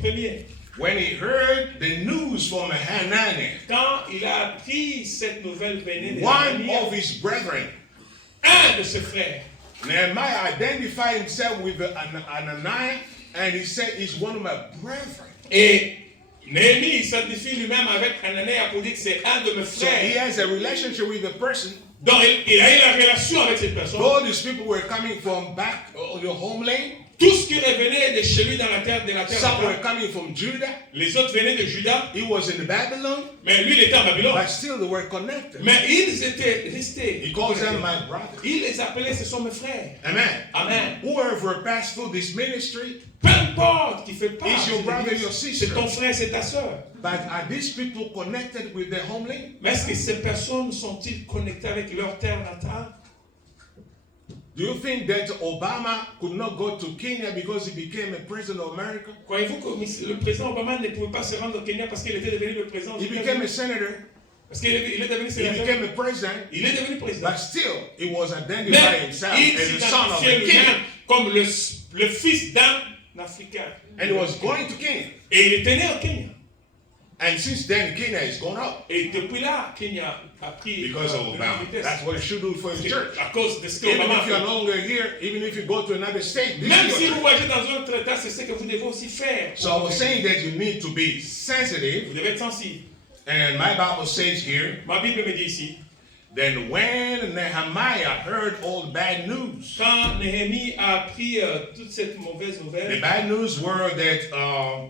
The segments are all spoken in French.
premier. When he heard the news from Hananiah, Quand il a appris cette nouvelle venue de one Hananiah, of his brethren, un de ses frères, Nehemiah identified himself with Hananiah, and he said, he's one of my brethren. et Néhémie s'identifie lui-même avec Hananiah pour dire que c'est un de mes So he frères. has a relationship with the person. Donc il a eu la relation avec cette personne. All these people were coming from back your homeland. Tous qui revenaient de chez lui dans la terre, de la terre Some were natale, coming from Judah. les autres venaient de Juda, He was in Babylon, mais lui il était en Babylone. but still they were connected. Mais ils étaient restés. He calls them my brothers. Il les appelait, ce sont mes frères. Amen. Amen. Whoever passed through this ministry, Peu importe qui fait Is your partie brother, de l'Église, your sister. c'est ton frère, c'est ta soeur. but are these people connected with their homeland? Mais est-ce que ces personnes sont-ils connectées avec leur terre natale? Do you think that Obama could not go to Kenya because he became a president of America? Croyez-vous que le président Obama ne pouvait pas se rendre au Kenya parce qu'il était devenu le président He des became a États-Unis? senator. Parce qu'il est devenu He sénateur. became a president. Il est devenu président. But still, he was Mais identifying himself il as the son of s'identifiait a lui-même king. comme le fils d'un Africain. And he was going to Kenya. Et il était né au Kenya. And since then, Kenya has gone up Et depuis là, Kenya a pris because of une Obama. vitesse. That's what it should do for his church. À cause de ce que Even Obama a if you're fait. no longer here, even if you go to another state, this Même is si your vous church. voyagez dans un autre état, c'est ce que vous devez aussi faire. So I was saying that you need to be sensitive. Vous devez être sensible. And my Bible says here, Ma Bible me dit ici, then when Nehemiah heard all the bad news, quand Néhémie a appris toute cette mauvaise the nouvelle, bad news were that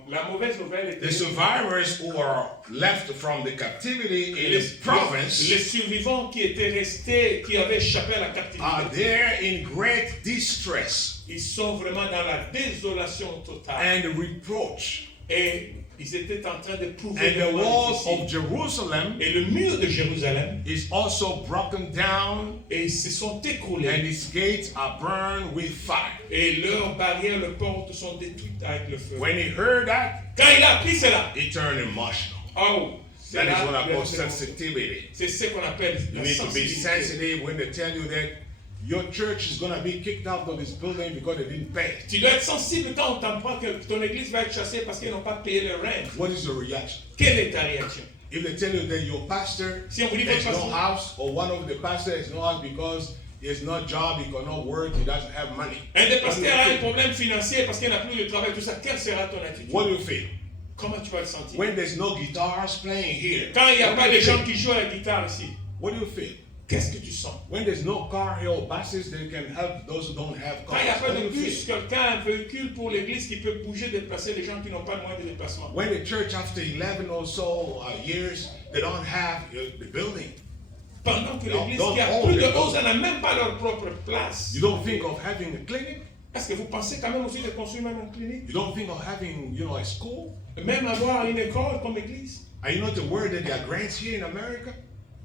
la mauvaise nouvelle the était survivors who are left from the captivity in les, the province les survivants qui étaient restés, qui avaient échappé à la are captivité. there in great distress Ils sont vraiment dans la désolation totale. and reproach. Et ils étaient en train d'éprouver And des the moments walls difficiles. of Jerusalem Et le mur de Jérusalem, is also broken down, et ils se sont and écroulés. its gates are burned with fire. Et leurs barrières, leurs portes sont détruites avec le feu. When he heard that, Quand il a appris cela, he turned emotional. oh, c'est That is là what I qu'il a call fait- sensitivity. c'est ce qu'on appelle You la need to be sensibilité. sensitive when they tell you that your church is going to be kicked out of this building because they didn't pay. Tu dois être sensible quand on t'apprend que ton église va être chassée parce qu'ils n'ont pas payé le rent. What is your reaction? Quelle est ta réaction? If they tell you that your pastor Si on vous dit has votre no pasteur, house, or one of the pastors has no house because he has no job, he cannot work, he doesn't have money, un des pasteurs a un problème financier parce qu'il n'a plus de travail, tout ça, quelle sera ton attitude? what do you feel? Comment tu vas te sentir? When there's no guitars playing here, Quand il n'y a what pas do de you gens feel? qui jouent à la guitare ici, What do you feel? qu'est-ce que tu sens? When there's no car here or buses that can help those who don't have Quand il n'y a cars, pas what do de you bus, feel? quelqu'un a un véhicule pour l'église qui peut bouger, déplacer les gens qui n'ont pas de moyens de déplacement. When the church after 11 or so years, they don't have the building. Pendant que Non, l'église donc, qui a on plus de les- 11 ans n'a même pas leur propre place. You don't think of having a clinic? Est-ce que vous pensez quand même aussi de construire même une clinique? You don't think of having, a school? Même avoir une école comme église? Are you not aware that there are grants here in America?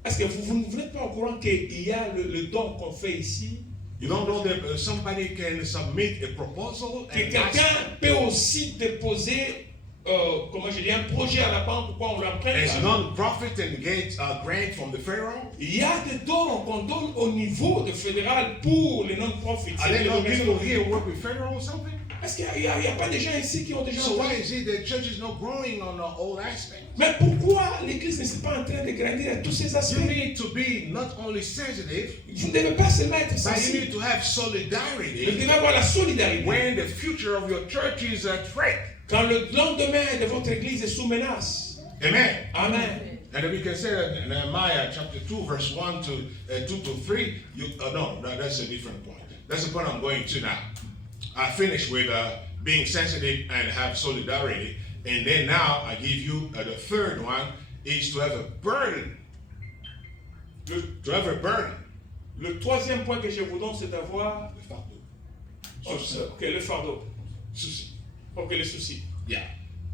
Est-ce que vous n'êtes pas au courant qu'il y a le don qu'on fait ici? You don't know that somebody can submit a proposal Que and quelqu'un ask peut aussi déposer, comment je dis, un projet à la banque pour qu'on l'emprunte. as non-profit and get a grant from the federal? Il y a des dons qu'on donne au niveau de fédéral pour les non-profits. Are there no people here who work with federal or something? Est-ce qu'il n'y a pas des gens ici qui ont déjà... So why is it that church is not growing on all aspects? Mais pourquoi l'église n'est pas en train de grandir à tous ces You aspects? need to be not only sensitive, Vous ne devez pas seulement être but you sensible. need to have Vous solidarity devez avoir la solidarité. when the future of your church is at threat. Quand le lendemain de votre église est sous menace. Amen. Amen. And then we can say that in Nehemiah chapter 2, verse 1 to 2 to 3. That's a different point. That's the point I'm going to now. I finished with being sensitive and have solidarity. And then now I give you the third one is to have a burden. To have a burden. Le troisième point que je vous donne, c'est d'avoir Le fardeau. ok, le fardeau. Souci. Ok, le souci. Yeah.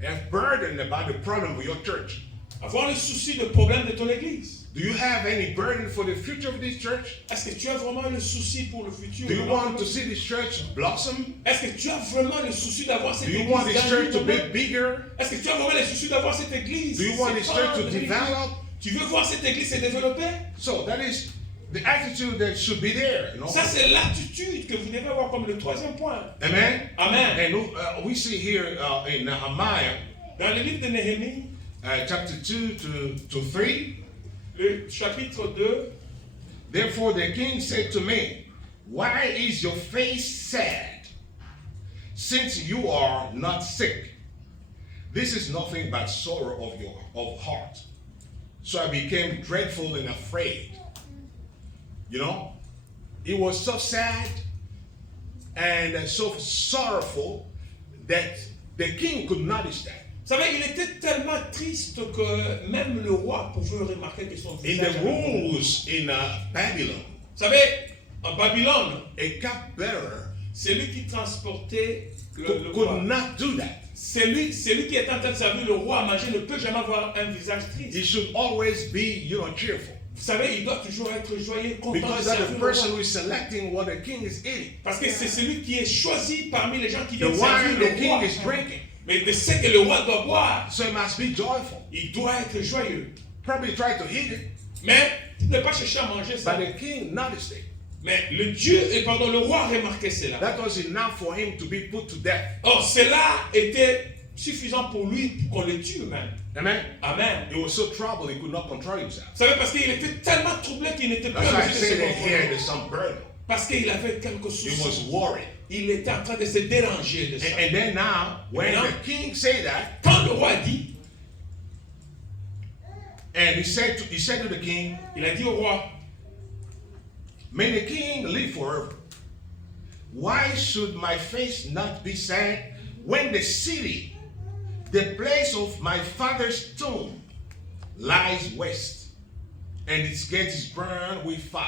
Have burden about the problem with your church. Avoir le souci de problème de ton église. Do you have any burden for the future of this church? Est-ce que tu as vraiment le souci pour le futur? Do you want to see this church blossom? Est-ce que tu as vraiment le souci d'avoir cette Do you église want this church to grandir? be bigger? Est-ce que tu as vraiment le souci d'avoir cette église? Do you want this church to s'étendre? develop? Tu veux voir cette église se développer? So that is the attitude that should be there. You know? Ça, c'est l'attitude que vous devez avoir comme le troisième point. Amen. Amen. And we see here in Nehemiah, Dans le livre de Néhémie, chapter 2 to 3, le chapitre 2, therefore the king said to me, why is your face sad, since you are not sick? This is nothing but sorrow of heart. So I became dreadful and afraid. You know, it was so sad and so sorrowful that the king could notice that. Vous savez, il était tellement triste que même le roi pouvait remarquer que son In visage the avait bougé. rules in Babylon, Vous savez, en Babylone, a cupbearer celui qui transportait le could roi, not do that. celui qui est en train de servir le roi à manger ne peut jamais avoir un visage triste. He should always be, cheerful. Vous savez, il doit toujours être joyeux, content de Because that's servir the le person roi. who is selecting what the king is eating. Parce que c'est celui qui est choisi parmi les gens qui The viennent servir wine le the king roi. is drinking. Mais de ce que le roi doit boire, So he must be joyful. il doit être joyeux. Probably try to eat it, Mais ne pas chercher à manger ça. but the king noticed it. Mais le roi remarquait cela. That was enough for him to be put to death. Or, cela était suffisant pour lui pour qu'on le tue même. Amen. Amen. He was so troubled he could not control himself. Vous savez, parce qu'il était tellement troublé qu'il n'était plus That's en why I mesure de say se that here contrôler. there's some burden. Parce qu'il avait quelques He soucis. was worried. Il était en train de se déranger de ça. And then now, when Now- the king said that, Quand le roi dit, and he said to the king, il a dit au roi, may the king live forever. Why should my face not be sad when the city, the place of my father's tomb, lies waste and its gates is burned with fire?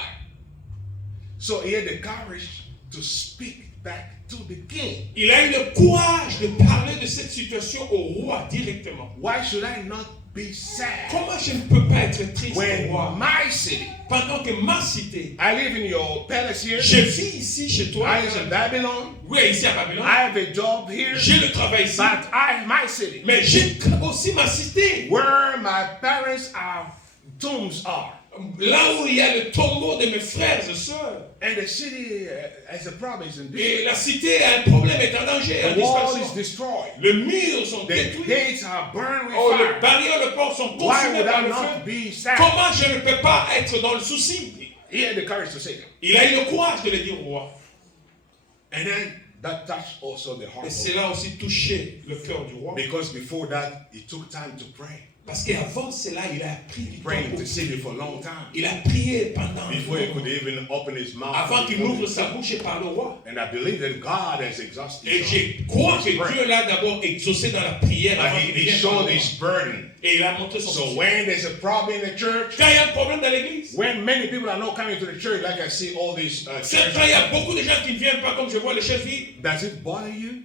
So he had the courage to speak back to the king. il a eu le courage de parler de cette situation au roi directement. Why should I not be sad Comment je ne peux pas être triste au when roi my city, pendant que ma cité, I live in your palace here, je vis ici chez toi, I live in Babylon, oui, ici à Babylone, I have a job here, j'ai le travail ici, but my city, mais j'ai aussi ma cité, where my parents' tombs are. là où il y a le tombeau de mes frères et sœurs. And the city has a problem, is in Et this. la cité a un problème, est en danger, en The wall is disparition. destroyed. Les murs sont The détruits. gates are burned with Oh, les fire. barrières, le port sont Why consumés would par I le not feu. be sad? Comment je ne peux pas être dans le souci? He had the courage to say that. Il a eu le courage de le dire au roi. And then that touched also the heart Et of cela a aussi touché le cœur du roi. because before that, he took time to pray. Parce qu'avant cela, il a pris du temps Praying pour to city for a long time. il a prié pendant Before he could even open his mouth. avant qu'il ouvre sa bouche et parle au roi. And I believe that God has exhausted Et je crois que Dieu l'a d'abord exaucé dans la prière avant qu'il he vienne showed parler au his roi. burden. Et il a montré son So souci. when there's a problem in the church, Quand il y a un problème dans l'église, when many people are not coming to the church, like I see all these c'est churches, quand il y a beaucoup de gens qui ne viennent pas comme je vois les chefs vides, does it bother you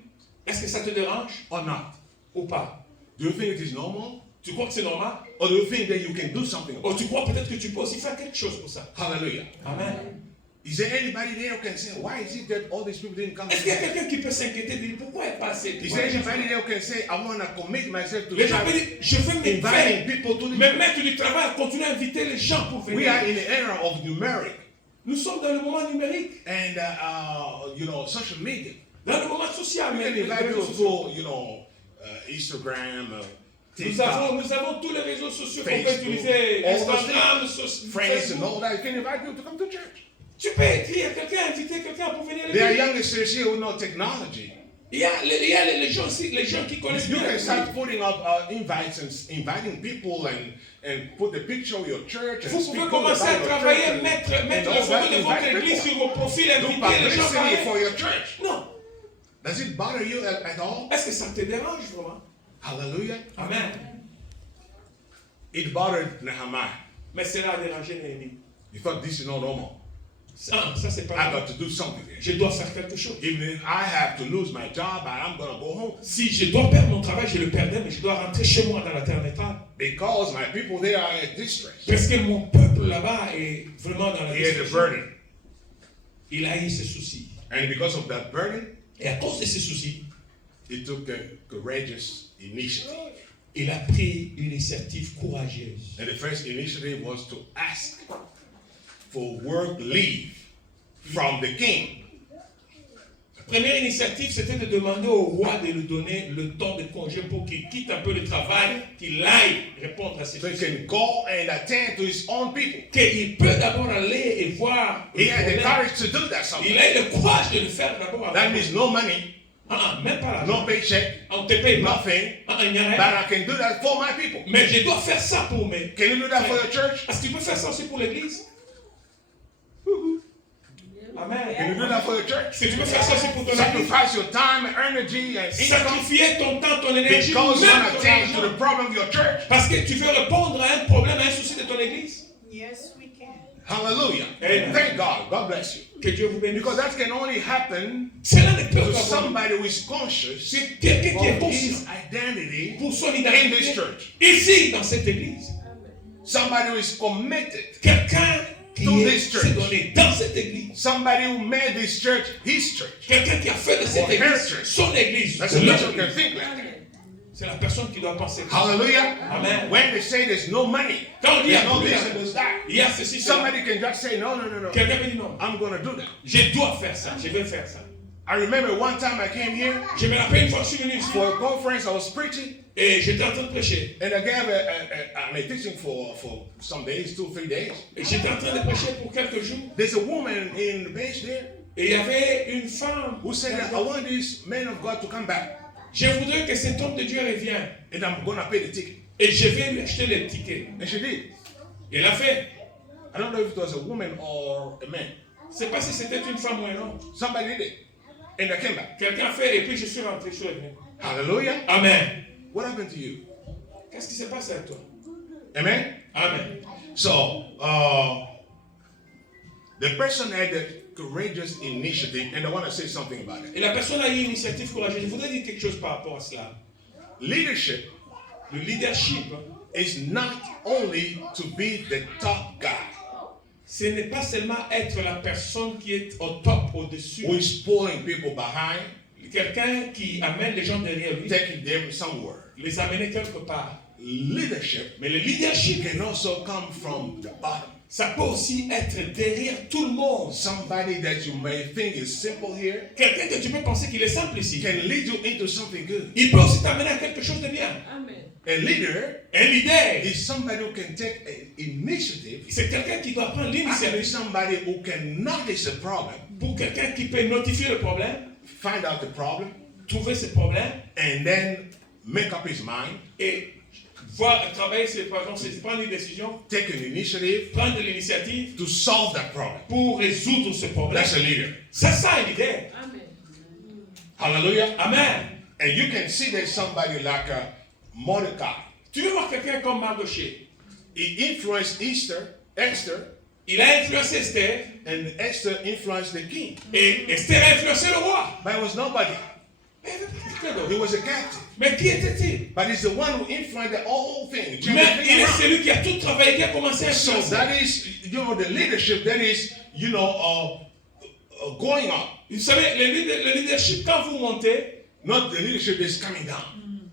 est-ce que ça te dérange or not? ou pas? Do you think it is normal? Tu crois que c'est normal? Or do you think that you can do something Ou about tu crois peut-être que tu peux aussi faire quelque chose pour ça? it? Hallelujah. Amen. Is there anybody there who can say, why is it that all these people didn't come? Est-ce qu'il y a quelqu'un qui peut s'inquiéter de dire pourquoi il n'est pas assez? Is there anybody there who can say, I want to commit myself to Les gens peuvent try dire, je veux inviting m'inviter, people to the me church? mettre du travail à continuer à inviter les gens pour We are venir. in the era of numeric Nous sommes dans le moment numérique, and, social media. dans le moment social. We Mais can les invite réseaux people sociaux. to, Instagram, Nous TikTok, avons tous les réseaux sociaux qu'on peut Facebook, utiliser, all those Instagram, friends and Facebook. all that. You can invite people to come to church. Tu peux écrire à quelqu'un, inviter quelqu'un pour venir à There are l'église. youngsters here who know technology. Il y a les gens aussi, les gens qui connaissent You bien. can la start Bible. putting up invites and inviting people and put the picture of your church and Vous speak pouvez good commencer à about your travailler, church and mettre all les that, photos de votre invite église people. sur vos profils, Do inviter les gens à publicity parler. for your church. Non. Does it bother you at all? Est-ce que ça te dérange vraiment? Hallelujah. Amen. It bothered Nehemiah. Mais cela a dérangé Néhémie. He thought this is not normal. Ça c'est pas I normal. got to do something here. Je dois faire quelque chose. Even if I have to lose my job, I'm going to go home. Si je dois perdre mon travail, je le perdrai, mais je dois rentrer chez moi dans la terre natale. Because my people there are in distress. Parce que mon peuple là-bas est vraiment dans la He had a destruction. burden. Il a eu ses soucis. And because of that burden, Et à cause de ses soucis, he took a courageous initiative. il a pris une initiative courageuse. And the first initiative was to ask for work leave from the king. La première initiative, c'était de demander au roi de lui donner le temps de congé pour qu'il quitte un peu le travail, qu'il aille répondre à ses So he questions. can go and attend to his own people. Qu'il peut d'abord aller et voir. He had the problème. courage to do that Il sometimes. a eu le courage de le faire d'abord. That means no money, Même pas l'argent. no paycheck, On te paye pas. nothing. Il n'y a rien. But I can do that for my people. Mais je dois faire ça pour mes. Can you do that for your church? Est-ce que tu peux faire ça aussi pour l'église? Amen. Can you do that for your church? Est-ce que tu peux faire ça aussi pour ton église? Sacrifice your time and energy and income Sacrifier ton temps, ton énergie, because you même want to ton attend to argent. the problem of your church. Parce que tu veux répondre à un problème, à un souci de ton église. Yes, we can. Hallelujah. Amen. Thank God. God bless you. Que Dieu vous bénisse. Because that can only happen Cela ne peut to pas avoir. somebody who is conscious C'est quelqu'un qui est of his conscient identity pour son in this identité church. ici, dans cette église. Somebody who is committed. Quelqu'un qui To this s'est church. donné dans cette église. Somebody who made this church his church. Quelqu'un qui a fait de cette Or her église church. son église. That's a person who can think like that. C'est la personne qui doit penser comme ça. Hallelujah. Amen. When they say there's no money, Quand on dit there's no il y a this and there's that. il y a ceci, cela. Somebody can just say, no, no, no, no. Quelqu'un peut dire non. I'm going to do that. Je dois faire ça. Je vais faire ça. I remember one time I came here Je me rappelle une fois que je suis venu ici for a conference. I was preaching, et j'étais en train de prêcher. and I gave a teaching for some days, 2-3 days. Et j'étais en train de prêcher pour quelques jours. There's a woman in the bench there Et il y avait une femme who said, I want this man of God to come back, Je voudrais que cet homme de Dieu revienne. and I'm going to pay the ticket. Et je vais lui acheter les tickets. And she did. Il l'a fait. I don't know if it was a woman or a man. Je ne sais pas si c'était une femme ou un homme. Somebody did it. And I came back. Quelqu'un a fait et puis je suis rentré, je suis revenu. Hallelujah. Amen. What happened to you? Qu'est-ce qui s'est passé avec toi? Amen. Amen. So, the person had a courageous initiative, and I want to say something about it. Et la personne a eu une initiative courageuse. Je voudrais dire quelque chose par rapport à cela. Leadership Le leadership, is not only to be the top guy ce n'est pas seulement être la personne qui est au top, au-dessus. who is pulling people behind, Quelqu'un qui amène les gens derrière lui, taking them somewhere. les amener quelque part. Leadership Mais le leadership, can also come from the bottom. ça peut aussi être derrière tout le monde. Somebody that you may think is simple here Quelqu'un que tu peux penser qu'il est simple ici. can lead you into something good. Il peut aussi t'amener à quelque chose de bien. Amen. A leader Un leader, is somebody who can take an initiative, c'est quelqu'un qui doit prendre actually l'initiative. somebody who can notice a problem, Pour quelqu'un qui peut notifier le problème, find out the problem, trouver ce problème and then make up his mind, et voir, travailler sur le problème, c'est prendre une décision, take an initiative prendre de l'initiative to solve that problem. pour résoudre ce problème. That's a leader. C'est ça un leader. Amen. Hallelujah. Amen. And you can see there's somebody like Mordecai. Tu veux voir quelqu'un comme Mardoché. He influenced Esther, Il a influencé Esther and Esther influenced the king. et Esther a influencé le roi. But it was nobody. Mais il y avait pas quelqu'un d'autre. He was a captive. Mais qui était-il? But he's the one who influenced the whole thing. Mais everything il est around. celui qui a tout travaillé, qui a commencé à So influencer. that is, the leadership that is, going up. Vous savez, le leadership, quand vous montez, Not the leadership is coming down.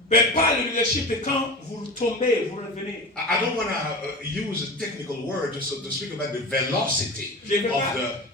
mais pas le leadership, et quand vous tombez, vous revenez. I don't want to use a technical word to speak about the velocity Je ne of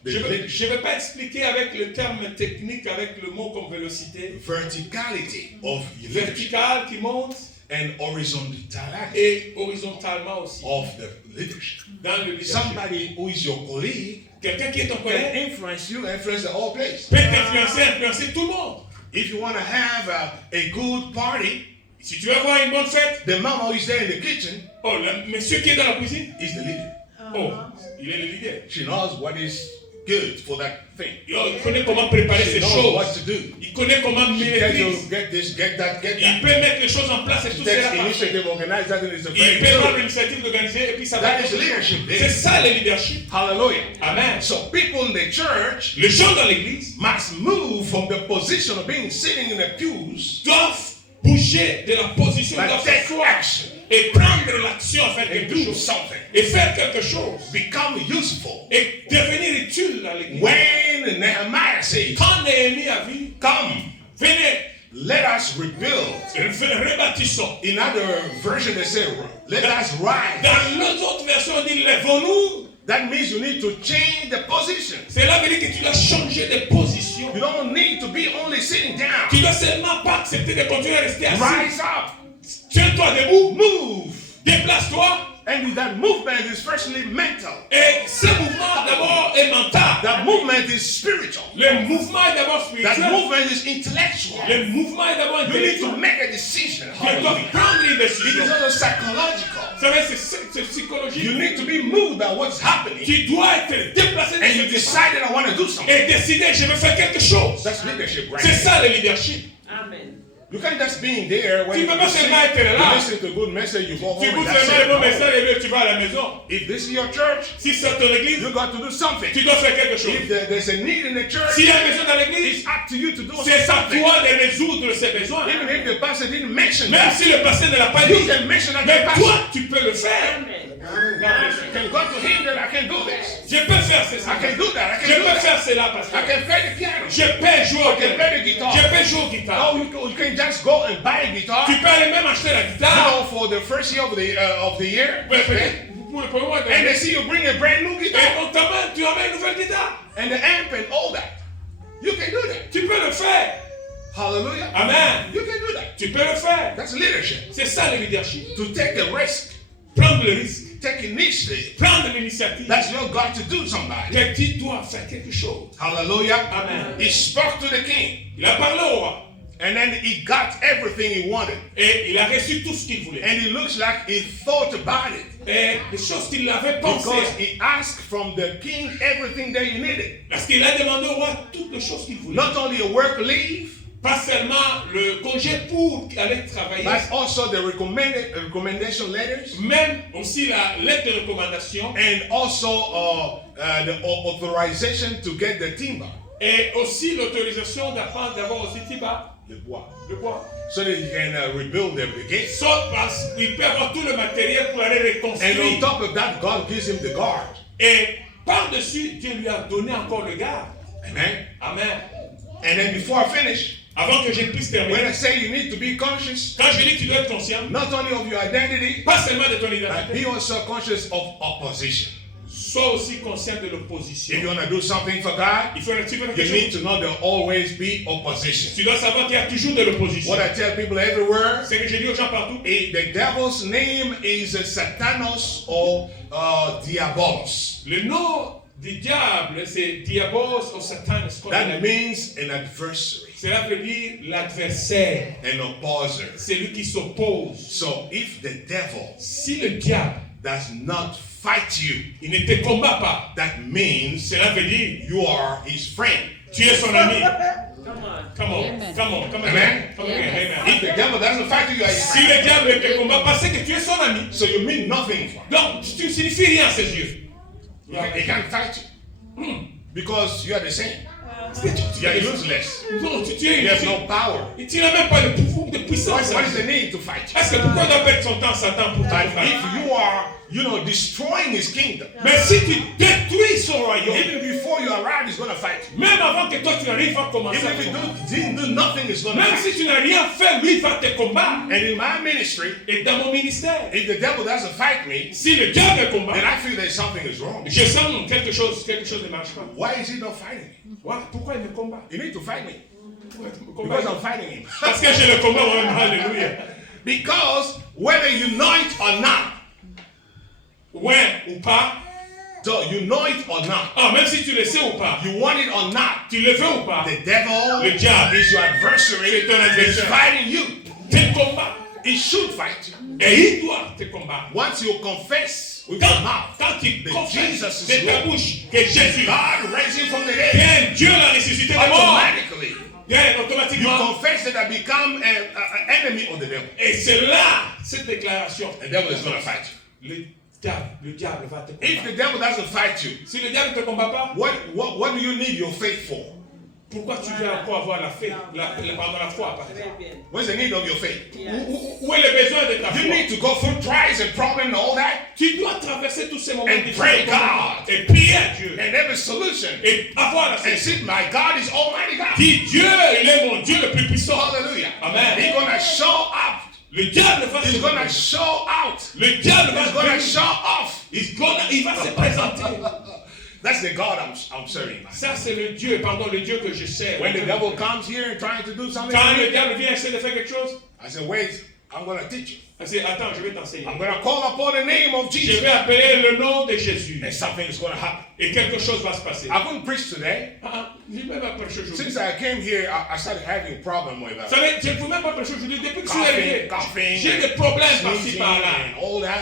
the leadership. vais pas expliquer avec le terme technique, avec le mot comme vélocité. Verticality of leadership Vertical qui monte and horizontality et horizontalement aussi. of the leadership. Dans le leadership. Somebody who is your colleague Quelqu'un qui est ton can collègue influence you, influence the whole place. peut influencer tout le monde. If you want to have a good party, Si tu veux avoir une bonne fête, the mama who is there in the kitchen oh, le monsieur qui est dans la cuisine, is the leader. oh, il est le leader. She knows what is good for that thing. Oh, il connaît comment préparer She ces knows what choses. to do. Il connaît comment She tells you, maîtriser. get this, get that, get Il that. peut mettre les choses en place et tout Takes cela marche. initiative, organize that, and it's a Il very peut prendre good. l'initiative d'organiser et puis ça va. That is leadership C'est there. ça le leadership. Hallelujah. Amen. So people in the church Les gens dans l'église must move from the position of being sitting in the pews doivent bouger de la position, and doivent take faire action et prendre l'action à faire and quelque do chose. something. Et faire quelque chose. Become useful. Et devenir utile à l'église. When Nehemiah says, Quand Néhémie a vu, come, venez, let us rebuild. rebâtissons. In other version they say, let us rise. Dans l'autre version, on dit lèvons-nous. That means you need to change the position. Cela veut dire que tu dois changer de position. You don't need to be only sitting down. Tu dois seulement pas accepter de continuer à rester assis. Rise up, Tiens-toi debout, move. déplace-toi. And that movement is firstly mental. Et ce mouvement d'abord est mental. That movement is spiritual. Le mouvement est d'abord That spirituel. movement is intellectual. Le mouvement est d'abord You need to intellectuel. make a decision. Tu dois Hallelujah. prendre une It is décision. also psychological. Vous savez, c'est psychologique. You need to be moved by what's happening. Tu dois être déplacé de And ce you qui se passe decided I want to do something. et décider, je vais faire quelque chose. That's leadership, right? C'est ça le leadership. Amen. You can't just be in there when Tu you peux pas sing, seulement être là. you listen to a good message, you go Tu home. écoutes And that's seulement le bon it. message et puis tu vas à la maison. If this is your church, Si c'est ton église, you got to do something. tu dois faire quelque chose. If there's a need in the church, S'il y a un besoin dans l'église, it's up to you to do c'est à something. toi de résoudre ces besoins. Even if the pastor didn't mention Même that, si le pasteur ne l'a pas you dit, can mention that to mais the pastor. toi, tu peux le faire. Amen. You can go to him that I can do this. Je peux faire ceci. I can do that. I Je can do peux that. faire cela, I pasteur. can play the piano. Je peux jouer au I can play the piano. guitar. Je peux jouer au guitare. No, you can just go and buy a guitar. Tu peux aller même acheter la You guitare. know, for the first year of the year. Ouais, peut-être pour le premier mois de And l'année. they see you bring a brand new Et guitar on t'amène, tu amènes une nouvelle guitare. and the amp and all that. You can do that. Tu peux le faire. Hallelujah. Amen. You can do that. Tu peux le faire. That's leadership. C'est ça le leadership. To take a risk, Prendre le risque. take initiative. Prendre l'initiative. That's your God to do somebody. Que tu dois faire quelque chose. Hallelujah. Amen. He spoke to the king. Il a parlé au roi. And then he got everything he wanted. Et il a reçu tout ce qu'il voulait. And it looks like he thought about it. Et les choses qu'il avait pensées. Because he asked from the king everything that he needed. Parce qu'il a demandé au roi toutes les choses qu'il voulait. Not only a work leave, Pas seulement le congé pour aller travailler, but also the recommendation letters. même aussi la lettre de recommandation And also the authorization to get the timber, et aussi l'autorisation d'avoir aussi Tiba, the bois, le bois. so that you can rebuild the gate. Sauf parce qu'il peut avoir tout le matériel pour aller And on reconstruire. top of that, God gives him the guard. Et par-dessus, Dieu lui a donné encore le garde. Amen. Amen. And then before I finish, Avant que je puisse when terminer, I say you need to be conscious, quand je dis que tu dois être conscient, not only of your identity, pas seulement de ton but identité, be also conscious of opposition. sois aussi conscient de If you l'opposition. want to do something for God, Il faut un petit peu you quelque need chose. to know there will always be opposition. Tu dois savoir qu'il y a toujours de l'opposition. What I tell people everywhere, C'est que je dis aux gens partout. the devil's name is Satanos or Diabolos. Le nom du diable, c'est Diabos ou Satan. That means an adversary, Cela veut dire l'adversaire, an opposer. celui qui s'oppose. So if the devil Si le diable, does not fight you, il ne te combat pas, that means cela veut dire you are his friend. tu es son ami. Come on. Come on, Amen. come on, come on. Amen. Come on, amen. If the devil doesn't fight you, you are his Si friend. le diable ne te combat pas, c'est que tu es son ami. So you mean nothing for him. Donc, tu ne signifies rien à ses yeux. He can't fight you because you are the same. Tu You are es useless. Non, tu es He has no power. Tu n'as même pas de pouvoir, de puissance. What is the need to fight you? Est-ce que pourquoi il doit perdre son temps, Satan, pour te But faire? if you are, destroying his kingdom, Mais si tu détruis son royaume, even before you arrive, he's going to fight you. même avant que toi tu n'arrives à commencer Even à if combattre, he didn't do nothing, he's going to même fight si you. tu n'as rien fait, lui il va te combattre. And in my ministry, Et dans mon ministère, if the devil doesn't fight me, si le diable me then combat, I feel that something is wrong. je sens quelque chose ne marche pas. Why is he not fighting me? Ouais, pourquoi il me combat? You need to fight me Pourquoi il me because combat? I'm fighting him. Parce que je le combats moi-même, alléluia. Because whether you know it or not, Ouais ou pas, so you know it or not, ah, même si tu le sais ou pas, you want it or not, tu le veux ou pas, the devil le diable is your adversary. C'est ton He's adversaire. fighting you. te combat. He should fight you. Et il doit te combattre. Once you confess with your mouth Quand tu that confesses Jesus de is ta Lord, bouche que Jésus, God raised him from the dead, bien Dieu l'a ressuscité de mort, automatically bien you automatiquement. confess that I become an enemy of the devil. Et c'est là, cette déclaration, The devil is going to fight you. le diable va te If combattre. the devil doesn't fight you, Si le diable ne te combat pas, what do you need your faith for? pourquoi tu veux encore avoir la foi, la foi par exemple? Very good. What's the need of your faith? Yes. Où est le besoin de ta You foi? need to go through trials and problems and all that Tu dois traverser tous ces moments And pray difficiles God. et prier à Dieu and every solution et avoir la and solution. see my God is Almighty God. Dis Dieu, il est mon Dieu le plus puissant. Hallelujah. Amen. He's going to show up. Le diable va He's se going to show out. Le diable va He's going to show off. Il va se présenter. That's the God I'm serving. Ça, c'est le Dieu que je sers. When the devil comes here and trying to do something, Quand le diable vient essayer de faire quelque chose, I said, wait, I'm going to teach you. je dis, attends, je vais t'enseigner. I'm going to call upon the name of Je Jesus. vais appeler le nom de Jésus. And something is going to happen. Et quelque chose va se passer. I couldn't preach today. Je ne vais pas prêcher aujourd'hui. Since I came here, I started having problem with Vous savez, je ne pouvais même pas prêcher aujourd'hui. Depuis que je suis arrivé, coughing, j'ai des problèmes par-ci sneezing par-là. and all that.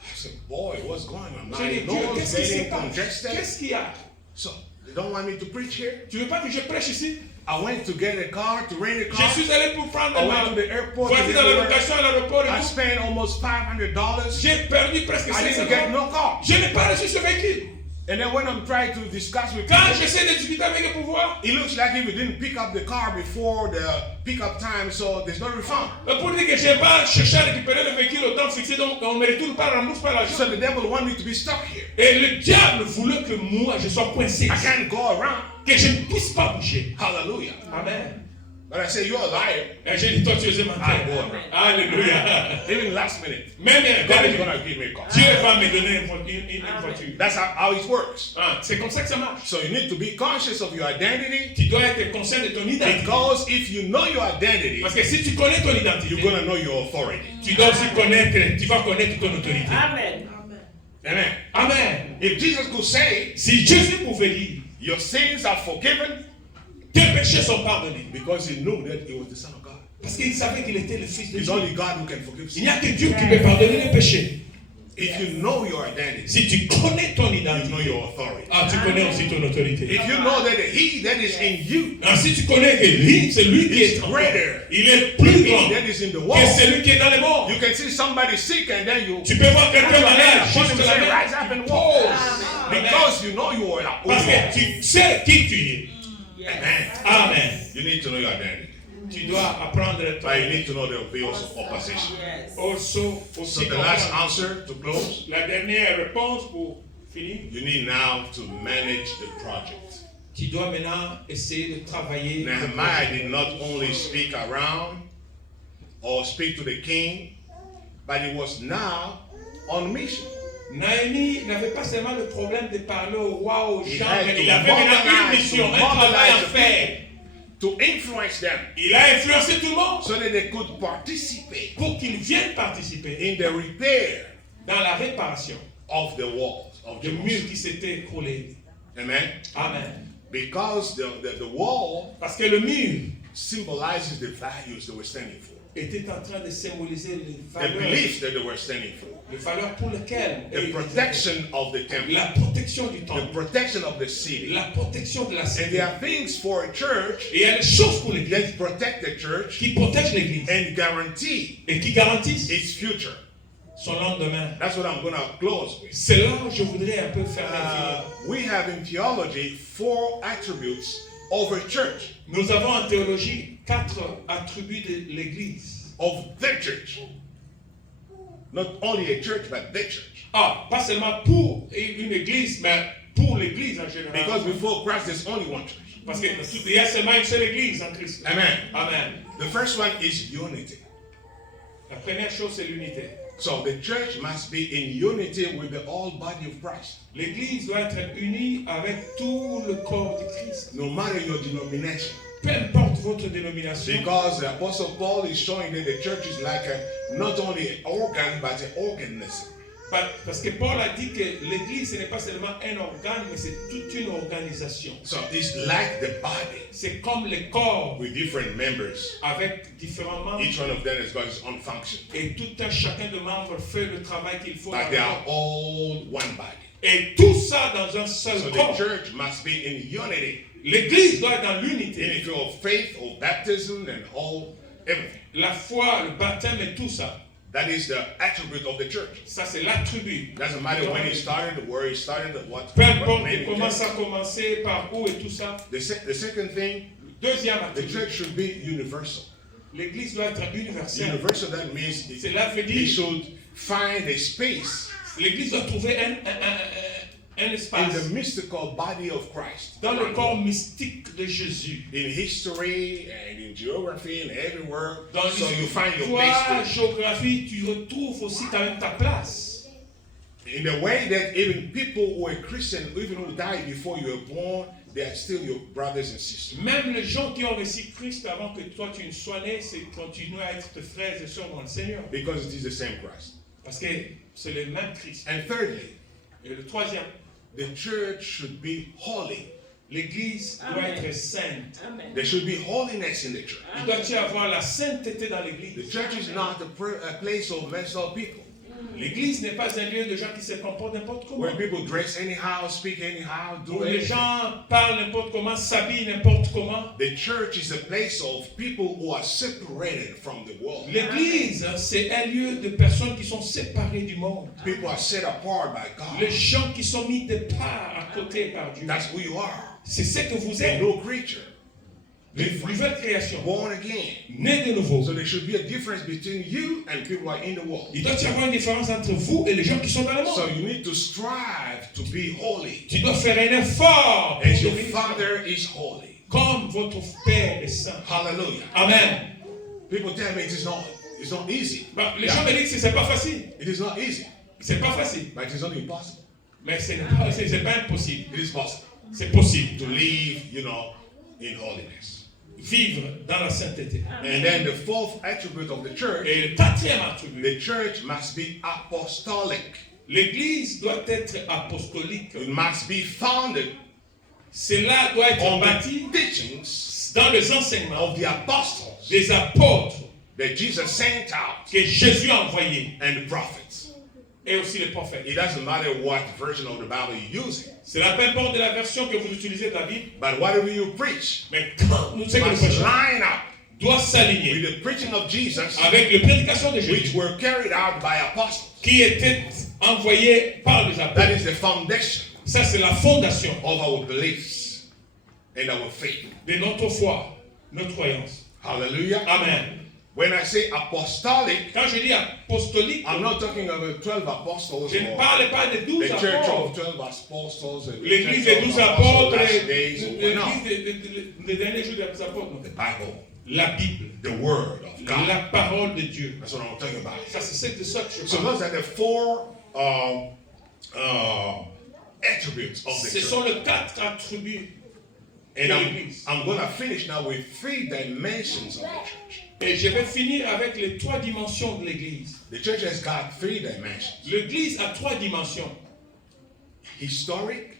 I said, boy, what's going on? J'ai dit, My Dieu, nose qu'est-ce qui se getting passe? congested. Qu'est-ce qu'il y a? So, they don't want me to preach here. Tu ne veux pas que je prêche ici? I went to get a car, to rent a Je car. suis allé pour prendre I ma went to the airport. voiture dans la location à l'aéroport et I tout. spent almost $500. J'ai perdu presque I 500 didn't get €. no car. Je n'ai pas reçu ce véhicule. And then when I'm trying to discuss with Quand people, j'essaie de discuter avec le pouvoir, it looks like if you didn't pick up the car before the pickup time, so there's no refund. pour dire que je n'ai pas cherché à récupérer le véhicule au temps fixé, donc on ne me retourne pas, rembourse pas l'argent. So the devil wanted me to be stuck here. Et le diable voulait que moi, je sois coincé, I can't go around. que je ne puisse pas bouger. Hallelujah. Amen. But I say, you're a liar. Et j'ai dit, toi, tu es menteur. I go around. Alléluia. Even last minute, Même God is going to give me a car. Dieu va me donner une voiture. That's how it works. C'est comme ça que ça marche. So you need to be conscious of your identity, Tu dois être conscient de ton identité. because if you know your identity, Parce que si tu connais ton identité, you're going to know your authority. tu dois aussi connaître, tu vas connaître ton autorité. Amen. Amen. Amen. If Jesus could say, Si Jésus pouvait dire, your sins are forgiven, tes péchés sont pardonnés. because he knew that he was the Son of God. Parce qu'il savait qu'il était le Fils de It's Dieu. only God who can forgive Il n'y sins. a que Dieu qui peut pardonner les péchés. If you know your identity, Si tu connais ton you know identité, your authority. tu connais aussi ton autorité. If you know that he that is in you Si tu connais que lui, c'est lui qui is est greater il est plus than grand he that is in the que world, celui qui est dans les morts. you can see somebody sick and then you Tu peux voir quelqu'un malade, point juste him and la say, main. rise up and walk. Because you know you are. Parce que tu sais qui tu es. Amen. Amen. You need to know your identity. Tu dois apprendre But you need to know the bills of opposition. Yes. aussi So the last comprendre. answer to close, La dernière réponse pour finir. you need now to manage the project. Tu dois maintenant essayer de travailler. Nehemiah did not only speak around or speak to the king, but he was now on mission. Naëmi n'avait pas seulement le problème de parler au roi, aux He gens, had mais to il avait maintenant une mobilize, mission, to un travail à mobilize the faire. To influence them Il a influencé tout le monde so that they could participate pour qu'ils viennent participer in the repair dans la réparation of the walls of du mur Jerusalem. qui s'était écroulé. Amen. Amen. Because the wall Parce que le mur symbolizes the values they were standing for, était en train de symboliser les the valeurs, beliefs that they were standing for, les valeurs pour lesquelles the protection of the temple, la protection du the temple, protection of the city. la protection de la And cité. there are things for a church Et il y a des choses pour l'Église that protect the church qui protègent l'Église and guarantee et qui garantissent its future. son lendemain. That's what I'm going to close with. C'est là où je voudrais un peu faire finir. We have in theology 4 attributes of a church, Nous avons en théologie 4 attributs de l'Église. of the church. Not only a church, but the church. Pas seulement pour une Église, mais pour l'Église en général. Because before Christ, there's only one church. Parce qu'il y a seulement une seule Église en Christ. Amen. Amen. The first one is unity. La première chose, c'est l'unité. So the church must be in unity with the whole body of Christ. L'Église doit être unie avec tout le corps de Christ. No matter your denomination. Peu importe votre dénomination. Because the Apostle Paul is showing that the church is like not only an organ, but an organism. Parce que Paul a dit que l'Église, ce n'est pas seulement un organe, mais c'est toute une organisation. So it's like the body C'est comme le corps with different members. avec différents membres. Each one of them has got its own function. Et chacun de membres fait le travail qu'il faut. But they are all one body. Et tout ça dans un seul So the corps. church must be in unity. L'Église doit être dans l'unité. Unity of faith, of baptism, and all everything. La foi, le baptême et tout ça. That is the attribute of the church. Ça, c'est l'attribut. Doesn't matter when it started, where it started, what Peu importe made it comment there. ça a commencé, par où et tout ça. The second thing, Deuxième the attribut. church should be universal. L'Église doit être universelle. Universal, that means Cela veut it dire should find a space l'Église doit trouver un in espace the mystical body of Christ. dans le corps mystique de Jésus. In history and in geography and everywhere. Dans So you find your l'histoire, place there. géographie, tu retrouves aussi quand même ta place. In the way that even people who are Christian, even who died before you were born, they are still your brothers and sisters. Même les gens qui ont reçu Christ avant que toi tu ne sois né, c'est continuer à être tes frères et sœurs dans le Seigneur. Because it is the same Christ. Parce que c'est le même Christ. And thirdly, Et le troisième, the church should be holy. l'Église doit Amen. être sainte. Amen. There should be holiness in the church. Il doit y avoir la sainteté dans The l'Église. church is not a place of messed up people, L'Église n'est pas un lieu de gens qui se comportent n'importe comment. where people dress anyhow, speak anyhow, do Où les anything. gens parlent n'importe comment, s'habillent n'importe comment. The church is a place of people who are separated from the world. L'Église, c'est un lieu de personnes qui sont séparées du monde. People are set apart by Les God. gens qui sont mis de part à côté par Dieu. That's who you are. C'est ce que vous A êtes. new creature, Une nouvelle création. born again. Né de nouveau. So there should be a difference between you and people who are in the world. Il doit y avoir une différence entre vous et les gens qui sont dans le So monde. you need to strive to be holy, Tu dois faire un effort pour as your devenir Father is holy. comme votre Père est saint. Hallelujah. Amen. People tell me it's not easy. Bah, les gens me disent que c'est pas facile. It is not easy, C'est pas facile. but it is not impossible. Mais c'est pas impossible. It is possible C'est possible. to live, in holiness. Vivre dans la sainteté. And then the fourth attribute of the church, Et le quatrième attribut, the church must be apostolic. l'Église doit être apostolique. It must be founded Cela doit être on bâti the teachings dans les enseignements of the apostles des apôtres that Jesus sent out que Jésus a envoyés and the prophets. et aussi les prophètes. It doesn't matter what version of the Bible you're using, Cela peu importe de la version que vous utilisez de la Bible, but whatever you preach mais quand nous savons que nous must prêchons line up doit s'aligner with the preaching of Jesus, avec les prédications de which Jésus were carried out by apostles. qui étaient envoyées par les That apôtres. is the foundation Ça, c'est la fondation of our beliefs and our faith. de notre foi, notre croyance. Hallelujah. Amen. When I say apostolic, Quand je dis apostolique, I'm not talking about 12 apostles je ne or parle pas de 12 the church of apôtres. 12 apostles and the L'église church des of 12 apostles apôtres, last days. No, l'église des derniers jours des apôtres. non. the Bible, La Bible, the Word of God. la parole de Dieu. That's what I'm talking about. Ça, c'est de ça que je So parle. those are the four attributes of the Ce church. sont les 4 attributs And de I'm l'église. going to finish now with 3 dimensions of the church. Et je vais finir avec les 3 dimensions de l'église. The church has got 3 dimensions. L'église a 3 dimensions. Historic.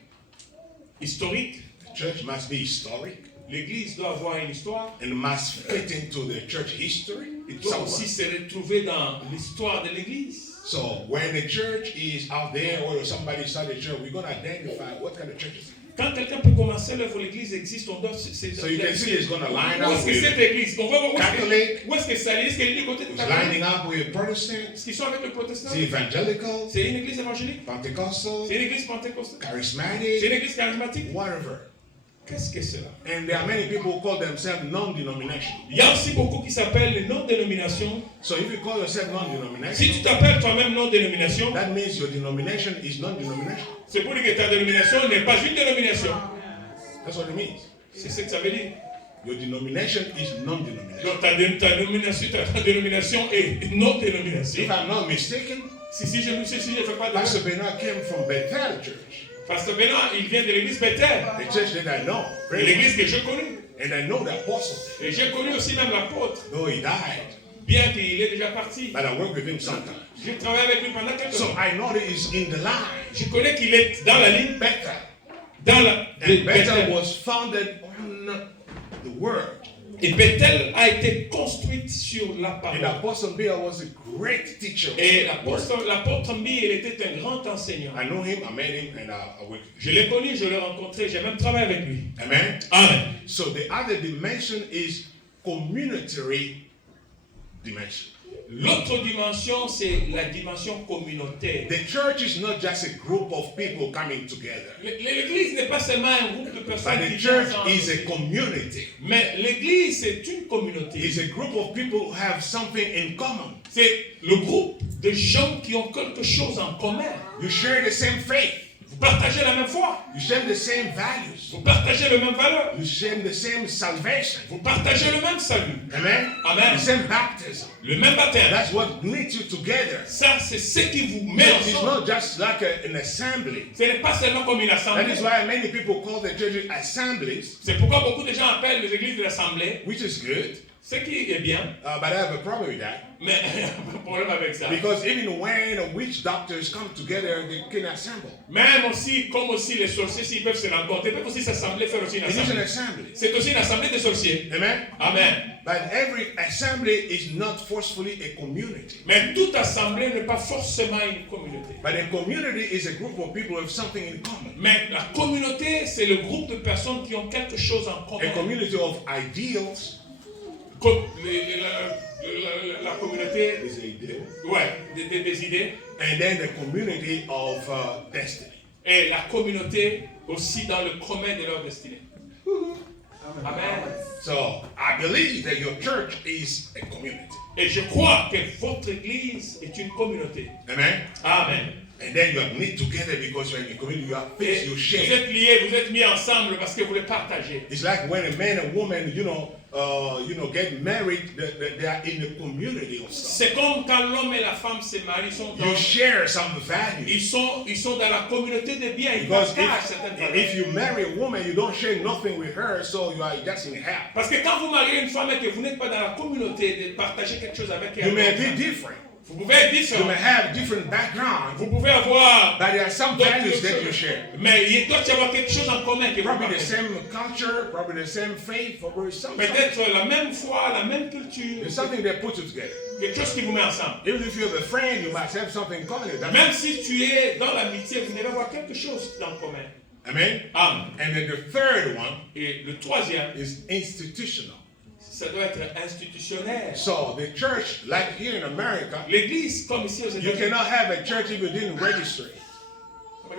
Historique, The church must be historic l'église doit avoir une histoire. and must fit into the church history. Il doit somewhat. aussi se retrouver dans l'histoire de l'église. So when the church is out there or somebody started the church, we're going to identify what kind of church is it. Quand quelqu'un peut commencer l'œuvre, l'église existe, on doit... So you can see it's going to line Où up est-ce que with cette église? On va voir Catholic. où est-ce que ça est. Est-ce qu'elle est du côté de it's catholique? lining up with Protestants, Est-ce qu'ils sont avec les protestants? the evangelical, C'est une église évangélique? Pentecostal, C'est une église pentecostale? C'est charismatic, une église charismatique? whatever. Qu'est-ce que c'est là? And there are many people who call themselves non-denominational. Il y a aussi beaucoup qui s'appellent les non-dénominations. So if you call yourself Si tu non-denominational, t'appelles toi-même non-dénomination, that means your denomination is non-denominational. c'est pour dire que ta dénomination n'est pas une dénomination. That's what it means. C'est ce que ça veut dire. Your denomination is non-denominational. Donc ta dénomination est non-dénomination. If I'm not mistaken, Si je ne fais pas de Pastor Benoit came from Bethel Church, Pasteur Benoît, il vient de l'église Bethel, the church that I know very well. l'église que je connais. And I know the apostle, Et j'ai connu aussi même l'apôtre, though he died, bien qu'il est déjà parti. but I work with him sometimes. J'ai travaillé avec lui pendant quelques So temps. I know that he's in the line. Je connais qu'il est dans la ligne, Bethel. dans la... And Bethel Bethel. was founded on the word. Et Bethel a été construite sur la And parole. Apostle Bill was a great teacher. Et of the word. l'apôtre Mbi, il était un grand enseignant. I know him, I met him, and I worked with him. Je l'ai connu, je l'ai rencontré, j'ai même travaillé avec lui. Amen. Amen. So the other dimension is communitary dimension. L'autre dimension, c'est la dimension communautaire. The church is not just a group of people coming together, L'église n'est pas seulement un groupe de but personnes the qui church vivent ensemble. is a community. Mais l'église, c'est une communauté. It's a group of people who have something in common. C'est le groupe de gens qui ont quelque chose en commun. You share the same faith. Vous Vous partagez la même foi. You share the same values. Vous partagez les mêmes valeurs. You share the same salvation. Vous partagez le même salut. Amen? Amen. The same baptism. Le même baptême. That's what knits you together. Ça, c'est ce qui vous met It's ensemble. not just like an assembly. Ce n'est pas seulement comme une That assemblée. is why many people call the churches assemblies, C'est pourquoi beaucoup de gens appellent les églises de l'assemblée. which is good. Ce qui est bien. But I have a problem with that. Mais il y a un problème avec ça. Because even when witch doctors come together, they can assemble. Même aussi, comme aussi les sorciers, s'ils peuvent se rencontrer, ils peuvent aussi s'assembler, faire aussi une It is an assemblée. assembly. C'est aussi une assemblée de sorciers. Amen? Amen. But every assembly is not forcefully a community. Mais toute assemblée n'est pas forcément une communauté. But a community is a group of people who have something in common. Mais la communauté, c'est le groupe de personnes qui ont quelque chose en A commun. community of ideals. Comme la communauté, ouais, des idées. And then the community of destiny. Et la communauté aussi dans le commun de leur destinée. Amen. So I believe that your church is a community. Et je crois que votre église est une communauté. Amen. Amen. And then you are knit together because you're in a community, you are Et fixed, you vous share. êtes liés, vous êtes mis ensemble parce que vous les partagez. It's like when a man and woman, get married, they are in a community of stuff. C'est comme quand l'homme et la femme se marient, You share some values. ils sont dans la communauté des biens, ils Because partagent certaines valeurs. if you marry a woman, you don't share nothing with her, so you are just in hell. Parce que quand vous mariez une femme et que vous n'êtes pas dans la communauté de partager quelque chose avec elle, You may be different. vous pouvez être You différent. may have different backgrounds, Vous pouvez avoir but there are some d'autres values that you choses. share. Mais il doit y avoir quelque chose en commun que vous Probably the partagez. same culture, probably the same faith, probably something. Peut-être la même foi, la même culture, There's something that puts you together. quelque chose qui vous met ensemble. Even if you have a friend, you must have something common. Même si tu es dans l'amitié, vous devez avoir quelque chose en commun. Amen. Amen. And then the third one Et le troisième, is institutional. ça doit être institutionnel. So the church, like here in America, L'église, comme ici aux you États-Unis. cannot have a church if you didn't register it. Ok?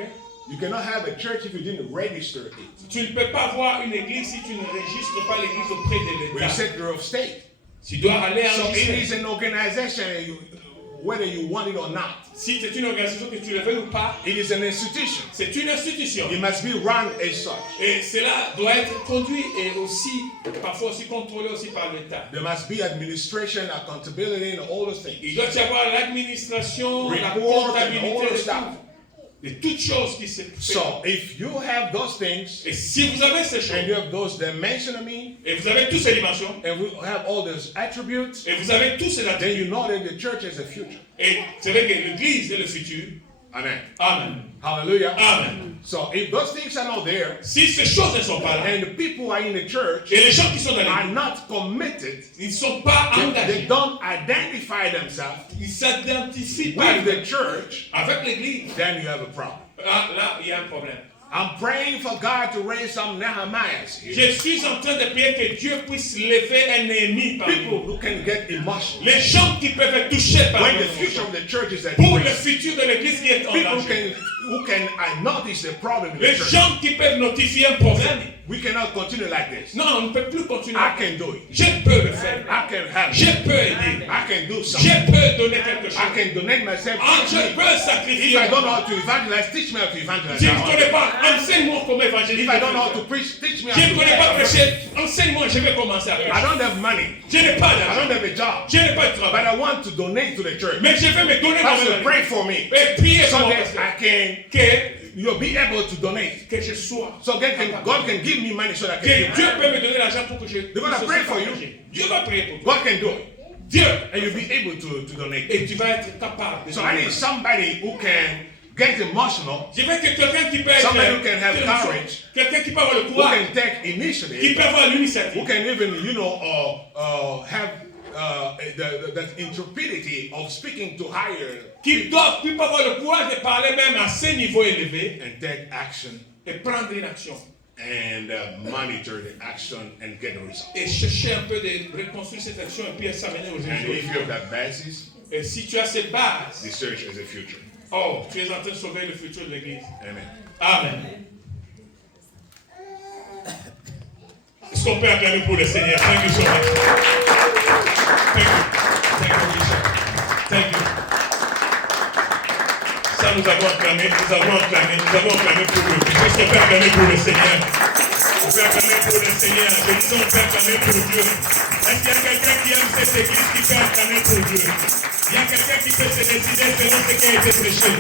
You cannot have a church if you didn't register it Tu ne peux pas avoir une église si tu ne registres pas l'église auprès de with the l'État. Secretary of State. Tu dois aller So it enregistrer. is an organization, whether you want it or not. Si c'est une organisation que tu le veux ou pas, It is an institution. c'est une institution. It must be run as such. Et cela doit être conduit et aussi, parfois aussi contrôlé aussi par l'État. There must be administration, accountability, and all those things. Il doit y avoir l'administration, la Report and all comptabilité, those de stuff. tout. De toutes choses qui se font. So if you have those things, Et si vous avez ces choses, and you have those dimensions of me, et vous avez toutes ces dimensions, and we have all those attributes, et vous avez tous ces then attributs, you know that the church has a future. et c'est vrai que l'Église est le futur. Amen. Amen. Hallelujah. Amen. So if those things are not there, Si ces choses ne sont pas là, and the people who are in the church et les gens qui sont dans are l'Église, not committed, ils ne sont pas they engagés, don't identify themselves ils ne s'identifient pas with the church, avec l'Église, then you have a problem. là, il y a un problème. I'm praying for God to raise some Nehemiahs here. Je suis en train de prier que Dieu puisse lever un ennemi parmi People nous. who can get emotional. Les gens qui peuvent être touchés par When the nos future émotions. of the church is at Pour le risk, futur de l'Église qui est en people danger. who can notice the problem in the Les church. gens qui peuvent notifier un problème. We cannot continue like this. Non, on ne peut plus continuer. I can do it. Je peux le faire. I can help. Je peux aider. I can do something. Je peux donner quelque I chose. can donate myself. Ah, je peux If sacrifier. I don't know how to evangelize, teach me how to evangelize. Je ne connais pas. Enseigne-moi comment évangéliser. If I don't know how to preach, teach me how Je to ne connais pas preach. prêcher. Enseigne-moi, je vais commencer à I prêcher. don't have money. Je n'ai pas I d'argent. don't have a job. Je n'ai pas de But travail. I want to donate to the church. Mais je vais me donner dans Pastor, le pray for me. et prier So pour moi. that I can, Que you'll be able to donate. je sois. So God can give me money so that I Que can Dieu give. peut me donner l'argent pour que je They're gonna puisse pray aussi for you. partager. Dieu va prier pour toi. God can do it. Dieu. And you'll be able to donate. Et tu vas être capable de So I need donner. somebody who can get emotional, Je veux que quelqu'un qui peut être. Somebody who can have courage. Quelqu'un qui peut avoir le who courage. can take Qui initiative, peut avoir who l'initiative. can even, have that intrepidity of speaking to higher Qui peut avoir le courage de parler même à ce niveau élevé. and take action Et prendre une action. and monitor the action and get the result. Et chercher un peu de reconstruire cette action et puis s'amener aux And if you résultats. have that basis, Et si tu as cette base, the church has a future. oh, tu es en train de sauver le futur de l'Église. Amen. Amen. Est-ce qu'on peut acclamer pour le Seigneur? Thank you so much. Thank you. Thank you, Bishop. Thank you. Ça nous avons acclamé pour le Christ. Est-ce qu'on peut acclamer pour le Seigneur? On peut acclamer pour le Seigneur. Je dis on peut acclamer pour Dieu. Est-ce qu'il y a quelqu'un qui aime cette église qui peut acclamer pour Dieu? Il y a quelqu'un qui peut se décider selon ce qui a été prêché.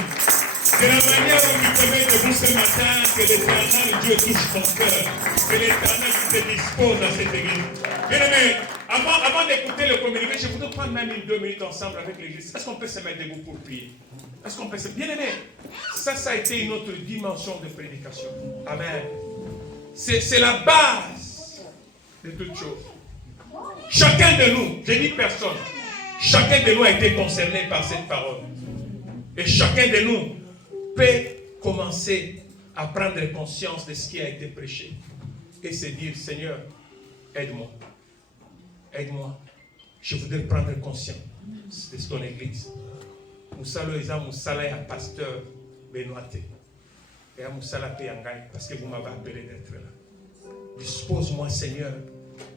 C'est la manière dont tu te mets debout ce matin que l'Éternel Dieu touche ton cœur. Que l'Éternel te dispose à cette église. Bien aimé, avant d'écouter le communiqué, je voudrais prendre même 2 minutes ensemble avec l'église. Est-ce qu'on peut se mettre debout pour prier? Est-ce qu'on peut se... Bien aimé, ça a été une autre dimension de prédication. Amen. C'est la base de toutes choses. Chacun de nous, je dis personne, chacun de nous a été concerné par cette parole. Et chacun de nous peut commencer à prendre conscience de ce qui a été prêché. Et se dire, Seigneur, aide-moi. Aide-moi. Je voudrais prendre conscience de ton église. Moussalo Eza Moussala est un pasteur Benoîté. Et à Moussala Péangaï, parce que vous m'avez appelé d'être là. Dispose-moi, Seigneur,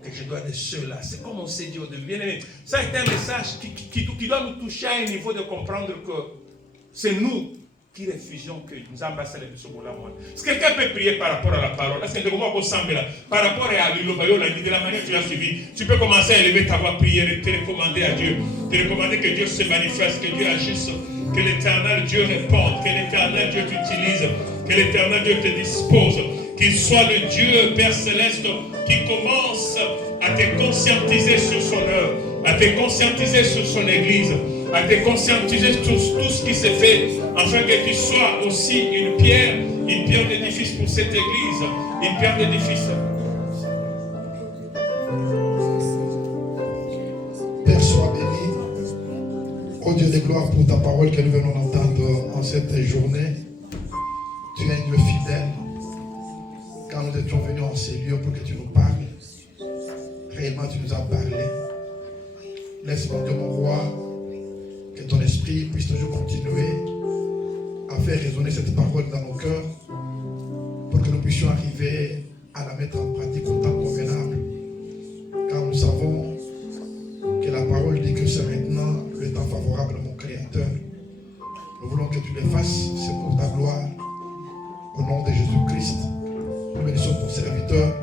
que je dois être ceux-là. C'est comme on s'est dit au début. Bien aimé, ça a été un message qui doit nous toucher à un niveau de comprendre que c'est nous qui refusions que nous ambassadons de ce mot-là. Est-ce que quelqu'un peut prier par rapport à la parole? Est-ce que par rapport à l'Ilobayo, de la manière que tu as suivi, tu peux commencer à élever ta voix, prier et te recommander à Dieu. Te recommander que Dieu se manifeste, que Dieu agisse, que l'Éternel Dieu réponde, que l'Éternel Dieu t'utilise, que l'Éternel Dieu te dispose, qu'il soit le Dieu, Père Céleste, qui commence à te conscientiser sur son œuvre, à te conscientiser sur son Église, à te conscientiser sur tout ce qui se fait, afin que tu sois aussi une pierre d'édifice pour cette Église, une pierre d'édifice. Père, sois béni. Oh Dieu de gloire, pour ta parole que nous venons d'entendre en cette journée. Tu es un Dieu fidèle. Quand nous étions venus en ces lieux pour que tu nous parles, réellement tu nous as parlé. Laisse-moi, Dieu mon roi, que ton esprit puisse toujours continuer à faire résonner cette parole dans nos cœurs pour que nous puissions arriver à la mettre en pratique au temps convenable. Car nous savons que la parole dit que c'est maintenant le temps favorable à mon Créateur. Nous voulons que tu le fasses, c'est pour ta gloire. Au nom de Jésus-Christ, nous bénissons ton serviteur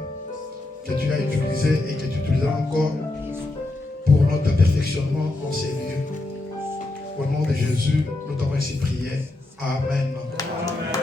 que tu as utilisé et que tu utiliseras encore pour notre perfectionnement en ces lieux. Au nom de Jésus, nous t'avons ainsi prié. Amen. Amen.